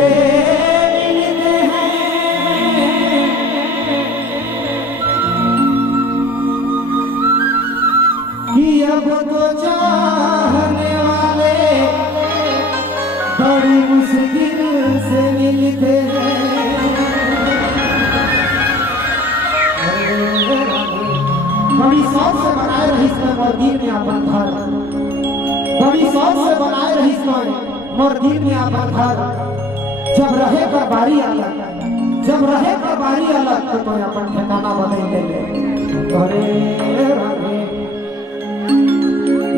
मिलते हैं कि अब तो चाहने वाले बड़ी मुश्किल से मिलते हैं। बड़ी शौक से बनाए रही इसमें मर्दी में अपन घर, बड़ी शौक से बनाए रही इसमें मर्दी में अपन घर। जब रहे का बारी अलग, जब रहे का बारी अलग तो अपन ठिकाना बदल ले। अरे रहे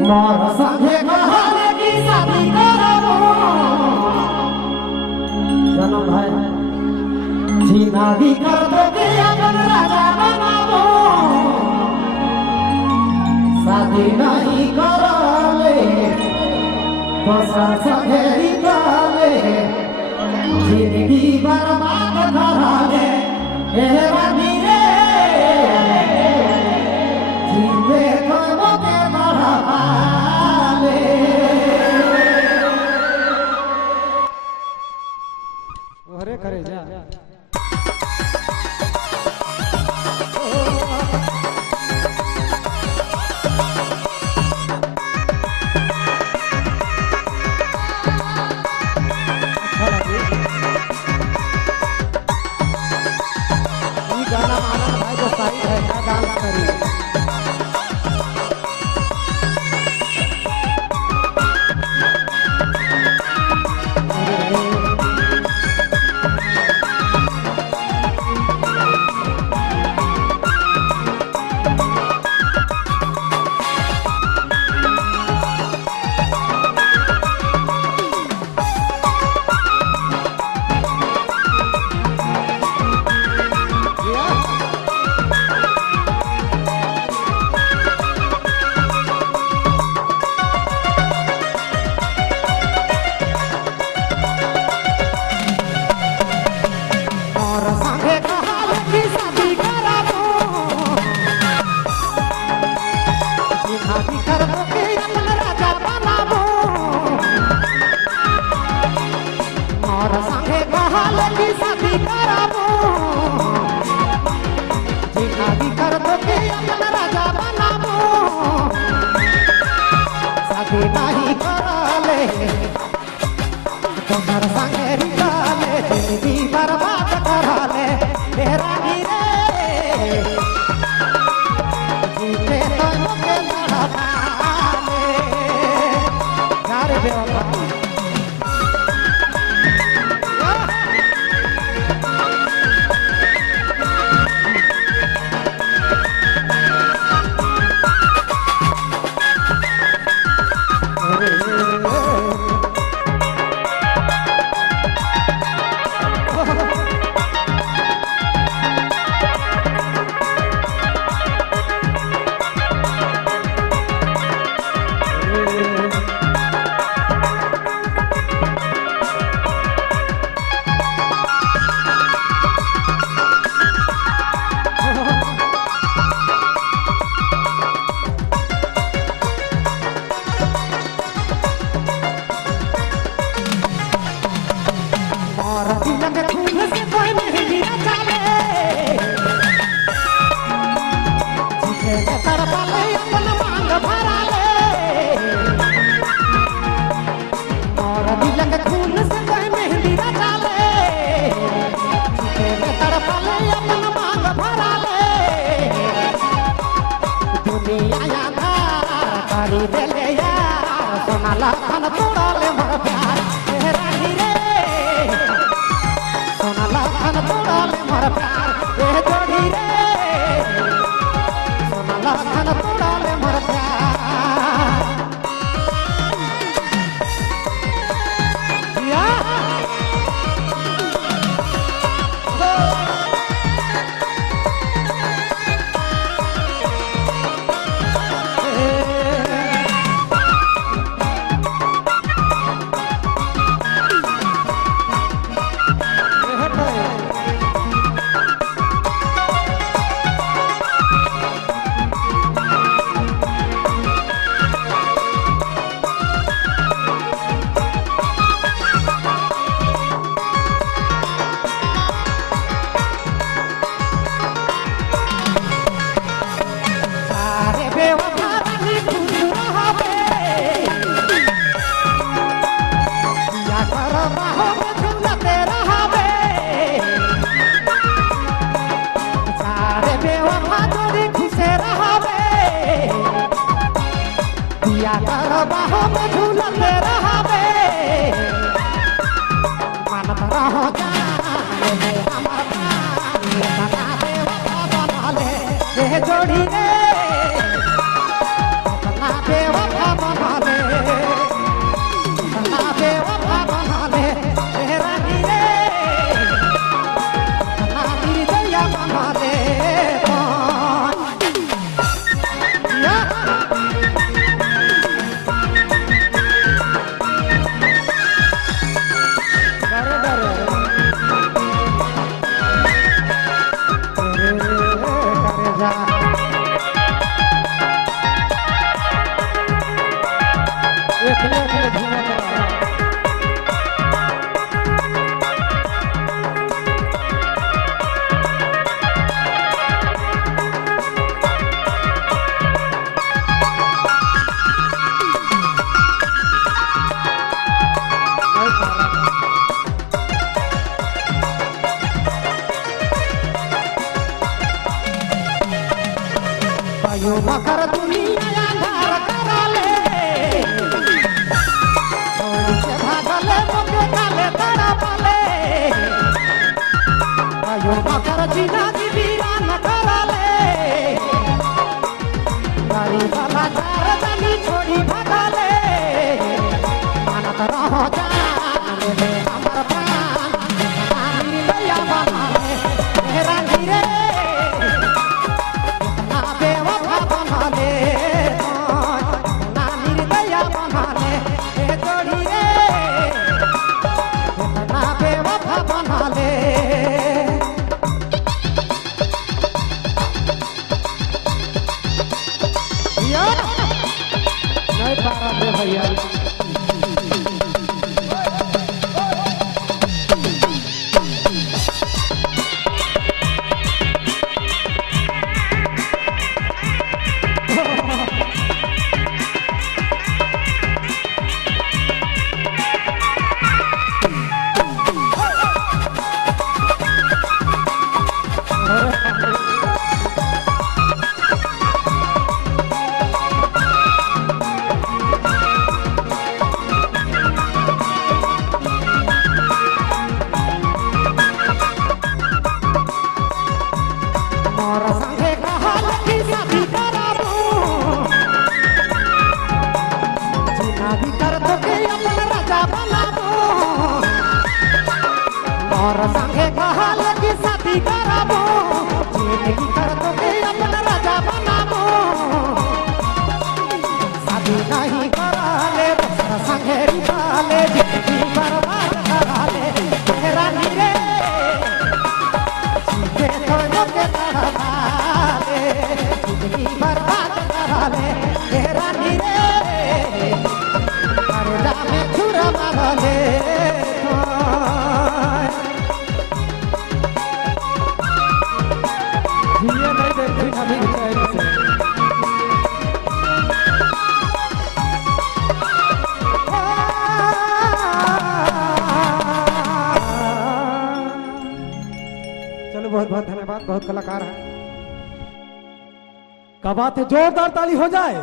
मोर संगे कहले की शादी करबो जन्म है जीना भी कर दो के अपन राजा बनाबो। शादी नहीं करले तो संगे निकाले जिंदगी बर्बाद करा ले। हे रवि रे जीवे को के बढ़ा ले। ओरे करे जा गाना आनंद भाई जो साइड है क्या डांस करी। लाखन तोड़ा ले मोर प्यार तेरा हीरे सोना लाखन तोड़ा ले मोर प्यार ए जोड़ी रे सोना लाखन तोड़ा ले मोर प्यार या यो मकर दुनिया अंधार कराले छोड़ के भागले मोके काले तारा पाले यो मकर जीना जी वीरान कराले गाड़ी वाला चार जनी छोड़ी भागले मानत रहो जान ले हमर प्राण आनी भैया बहाने मेरा नीरे नहीं पारा दे भैया और संगे कहल की शादी कराबू जीना भी कर तो के अपन राजा बनाबू और संगे कहल की शादी कराबू जिंदगी कर तो के अपन राजा बनाबू शादी नहीं कराले दूसरा संगे रिसाले जिंदगी बर्बाद कराले तेरा नीरे के तो के बर्बाद कराले तेरा नीरे करजा में छुरा मारले ये नहीं देखी कभी चैन से चलो बहुत बहुत धन्यवाद बहुत कलाकार है क्या बात है, जोरदार ताली हो जाए।